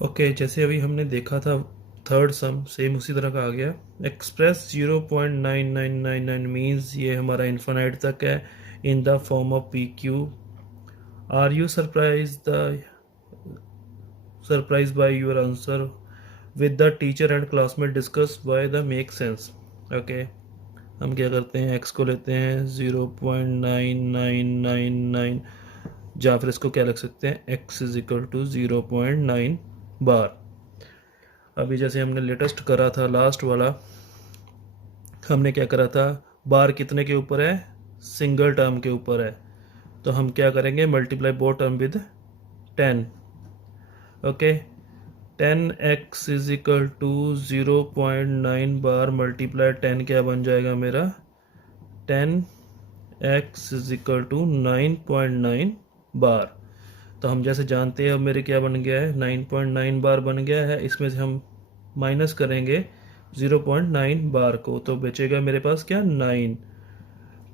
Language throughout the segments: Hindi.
ओके, जैसे अभी हमने देखा था थर्ड सम सेम उसी तरह का आ गया। एक्सप्रेस 0.9999 मीन्स ये हमारा इन्फिनाइट तक है in the form of P Q. Are you surprise by your answer with the teacher and classmate discuss why the make sense. Okay, हम क्या करते हैं, एक्स को लेते हैं 0.9999, या फिर इसको क्या लिख सकते हैं, एक्स इज इक्वल टू 0.9 बार। अभी जैसे हमने लेटेस्ट करा था लास्ट वाला, हमने क्या करा था, बार कितने के ऊपर है, सिंगल टर्म के ऊपर है, तो हम क्या करेंगे, multiply both term with 10। Okay, 10x is equal to 0.9 बार मल्टीप्लाई 10 क्या बन जाएगा मेरा, 10x इज इक्वल टू 9.9 बार। तो हम जैसे जानते हैं अब मेरे क्या बन गया है, 9.9 बार बन गया है। इसमें से हम माइनस करेंगे 0.9 बार को, तो बचेगा मेरे पास क्या, 9।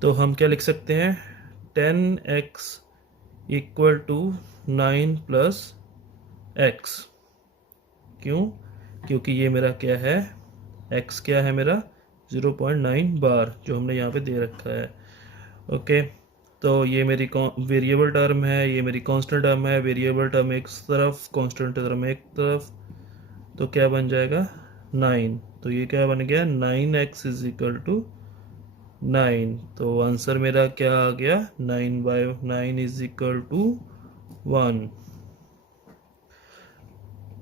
तो हम क्या लिख सकते हैं, 10x equal to 9 plus x. क्यों, क्योंकि ये मेरा क्या है, x क्या है मेरा, 0.9 बार जो हमने यहाँ पे दे रखा है। ओके, तो ये मेरी वेरिएबल टर्म है, ये मेरी कांस्टेंट टर्म है। वेरिएबल टर्म एक तरफ, कांस्टेंट टर्म एक तरफ, तो क्या बन जाएगा, 9। तो ये क्या बन गया, 9x इज इक्वल टू 9। तो आंसर मेरा क्या आ गया, 9/9 इज इक्वल टू 1।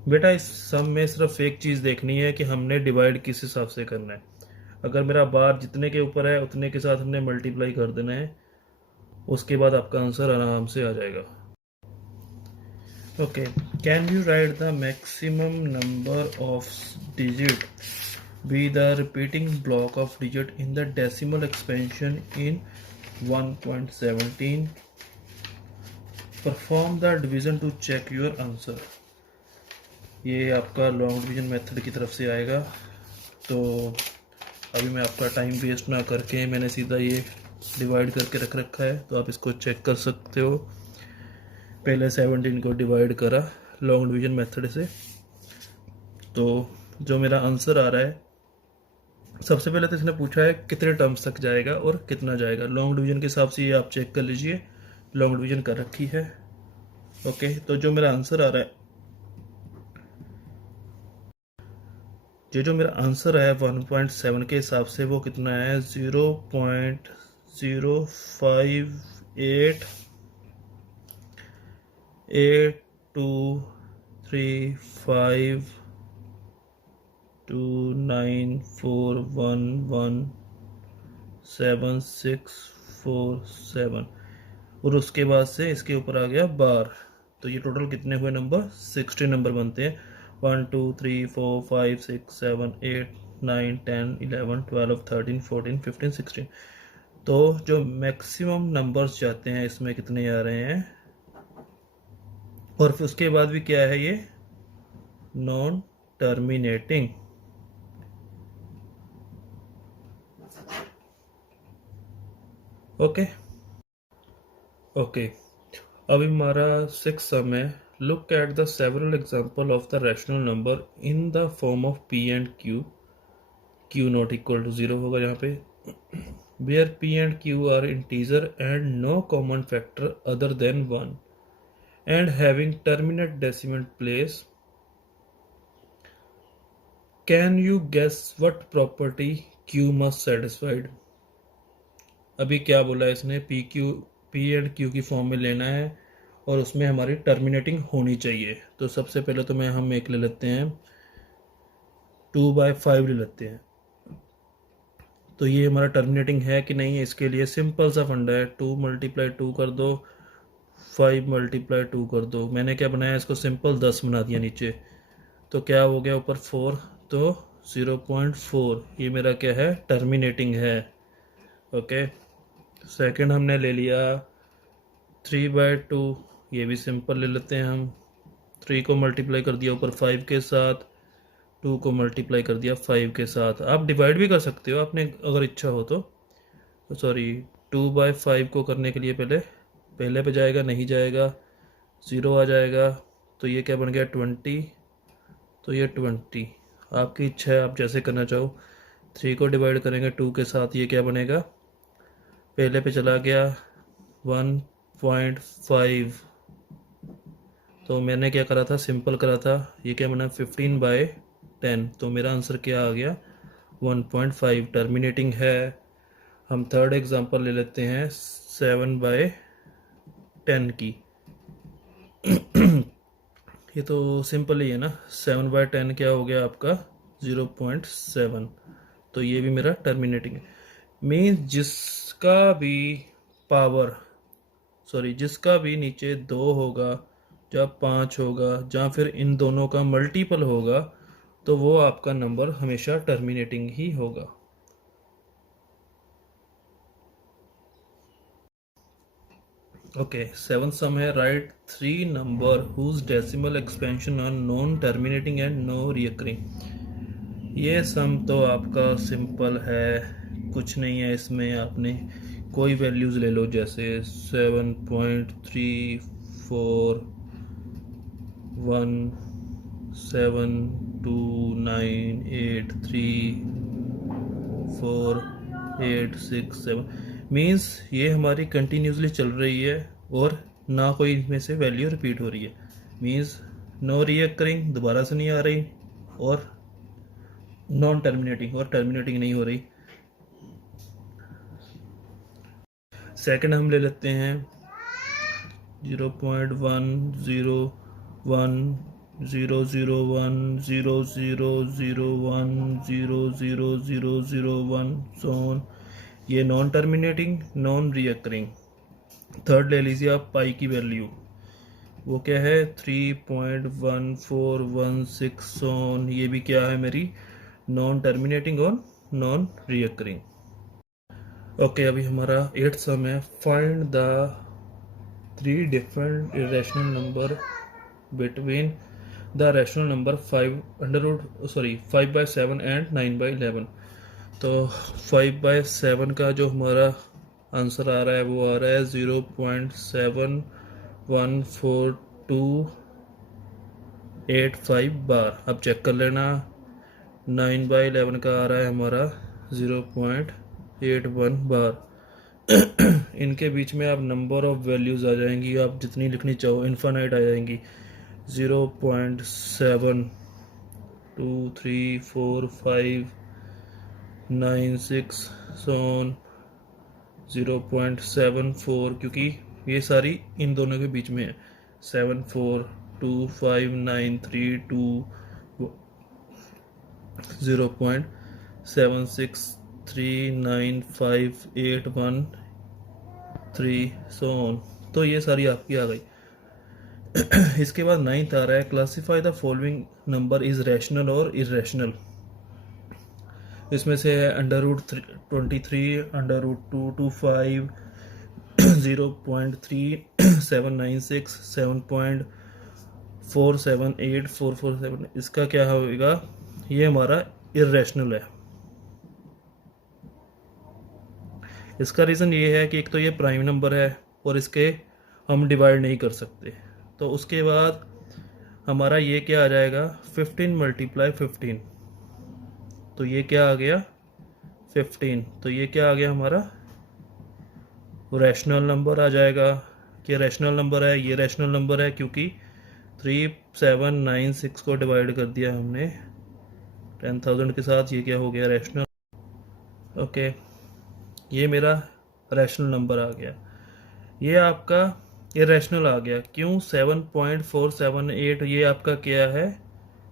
बेटा इस सम में सिर्फ एक चीज़ देखनी है कि हमने डिवाइड किस हिसाब से करना है। अगर मेरा बार जितने के ऊपर है उतने के साथ हमने मल्टीप्लाई कर देना है, उसके बाद आपका आंसर आराम से आ जाएगा। Okay, can you write the maximum number of digit be the repeating block of digit in the decimal expansion in 1.17। Perform the division to check your answer. ये आपका लॉन्ग डिवीजन मेथड की तरफ से आएगा। तो अभी मैं आपका टाइम वेस्ट ना करके मैंने सीधा ये डिवाइड करके रख रखा है, तो आप इसको चेक कर सकते हो। पहले 17 को डिवाइड करा लॉन्ग डिवीजन मेथड से, तो जो मेरा आंसर आ रहा है, सबसे पहले तो इसने पूछा है कितने टर्म्स तक जाएगा और कितना जाएगा। लॉन्ग डिवीजन के हिसाब से ये आप चेक कर लीजिए, लॉन्ग डिवीजन कर रखी है। ओके, तो जो मेरा आंसर आ रहा है, जो मेरा आंसर है 1.7 के हिसाब से, वो कितना है, 0.058823529411767 और उसके बाद से इसके ऊपर आ गया बार। तो ये टोटल कितने हुए नंबर, 60 नंबर बनते हैं। 1 2 3 4 5 6 7 8 9 10 11 12 13 14 15 16। तो जो मैक्सिमम नंबर्स जाते हैं इसमें कितने आ रहे हैं, और फिर उसके बाद भी क्या है, ये नॉन टर्मिनेटिंग। ओके ओके, अभी हमारा 6 सम है। Look at the several example of the rational number in the form of p and q। q not equal to 0 होगा यहाँ पे, where p and q are integer and no common factor other than 1 and having terminate decimal place। Can you guess what property q must satisfied। अभी क्या बोला है इसने, p एंड q की फॉर्म में लेना है और उसमें हमारी टर्मिनेटिंग होनी चाहिए। तो सबसे पहले तो हम एक ले लेते हैं, 2/5 ले लेते हैं। तो ये हमारा टर्मिनेटिंग है कि नहीं है, इसके लिए सिंपल सा फंडा है, 2 × 2 कर दो, 5 × 2 कर दो। मैंने क्या बनाया, इसको सिंपल 10 बना दिया नीचे, तो क्या हो गया ऊपर 4, तो 0.4 ये मेरा क्या है, टर्मिनेटिंग है। ओके, सेकंड हमने ले लिया 3/2, ये भी सिंपल ले लेते हैं हम। 3 को मल्टीप्लाई कर दिया ऊपर 5 के साथ, 2 को मल्टीप्लाई कर दिया 5 के साथ। आप डिवाइड भी कर सकते हो आपने अगर इच्छा हो तो, सॉरी 2/5 को करने के लिए पहले पे जाएगा, नहीं जाएगा, 0 आ जाएगा। तो ये क्या बन गया, 20 तो ये 20। आपकी इच्छा है, आप जैसे करना चाहो। 3 को डिवाइड करेंगे 2 के साथ, ये क्या बनेगा, पहले पे चला गया 1.5। तो मैंने क्या करा था, सिंपल करा था। ये क्या बना, 15/10। तो मेरा आंसर क्या आ गया, 1.5। टर्मिनेटिंग है। हम थर्ड एग्जांपल ले लेते हैं 7/10 की। ये तो सिंपल ही है ना। 7/10 क्या हो गया आपका, 0.7। तो ये भी मेरा टर्मिनेटिंग है। मीन्स जिसका भी नीचे 2 होगा या 5 होगा या फिर इन दोनों का मल्टीपल होगा, तो वो आपका नंबर हमेशा टर्मिनेटिंग ही होगा। ओके, 7th सम है, write 3 number whose decimal expansion are non terminating and no recurring. ये सम तो आपका सिंपल है, कुछ नहीं है इसमें। आपने कोई वैल्यूज ले लो, जैसे 7.34172983486 मीन्स ये हमारी कंटिन्यूसली चल रही है और ना कोई इनमें से वैल्यू रिपीट हो रही है। मीन्स नो रिकरिंग, दोबारा से नहीं आ रही, और नॉन टर्मिनेटिंग, और टर्मिनेटिंग नहीं हो रही। सेकंड हम ले लेते हैं 0.100100100001 सोन। ये non terminating, non recurring. Third ले लीजिए आप पाई की वैल्यू, वो क्या है 3.1416 सोन। ये भी क्या है, मेरी नॉन टर्मिनेटिंग और नॉन रिकरिंग। ओके, अभी हमारा 8th सम है, find the 3 different irrational number between the rational number 5/7 and 9/11। तो 5/7 का जो हमारा आंसर आ रहा है वो आ रहा है 0.714285 बार। अब चेक कर लेना। 9/11 का आ रहा है हमारा 0.81 बार। इनके बीच में आप नंबर ऑफ वैल्यूज आ जाएंगी, आप जितनी लिखनी चाहो इन्फानाइट आ जाएंगी। 0.7 2 3 4 5 9 6 सोन 0.74, क्योंकि ये सारी इन दोनों के बीच में है। 7 4 2 5 9 3 2 0.76395813 सोन। तो ये सारी आपकी आ गई। इसके बाद 9th आ रहा है, classify the following number is rational और इरेशनल। इसमें से है √23, √225, 0.3796, 7.478447। इसका क्या होगा, ये हमारा इरेशनल है। इसका रीज़न ये है कि एक तो ये प्राइम नंबर है और इसके हम डिवाइड नहीं कर सकते। तो उसके बाद हमारा ये क्या आ जाएगा, 15 × 15। तो ये क्या आ गया 15। तो ये क्या आ गया हमारा रैशनल नंबर आ जाएगा। कि रैशनल नंबर है, ये रैशनल नंबर है क्योंकि 3796 को डिवाइड कर दिया हमने 10,000 के साथ। ये क्या हो गया, रैशनल। ओके, ये मेरा रैशनल नंबर आ गया। ये आपका इरेशनल आ गया। क्यों, 7.478 ये आपका क्या है,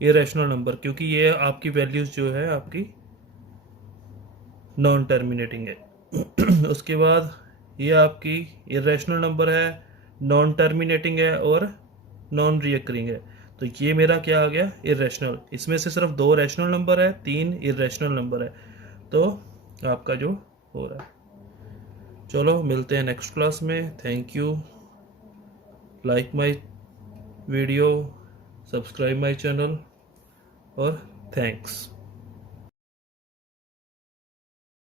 इरेशनल नंबर, क्योंकि ये आपकी वैल्यूज जो है आपकी नॉन टर्मिनेटिंग है। उसके बाद ये आपकी इरेशनल नंबर है, नॉन टर्मिनेटिंग है और नॉन रिकरिंग है। तो ये मेरा क्या आ गया, इरेशनल। इसमें से सिर्फ 2 रैशनल नंबर है, 3 इरेशनल नंबर है। तो आपका जो हो रहा है। चलो मिलते हैं नेक्स्ट क्लास में। Thank you. Like my video, subscribe my channel, और थैंक्स।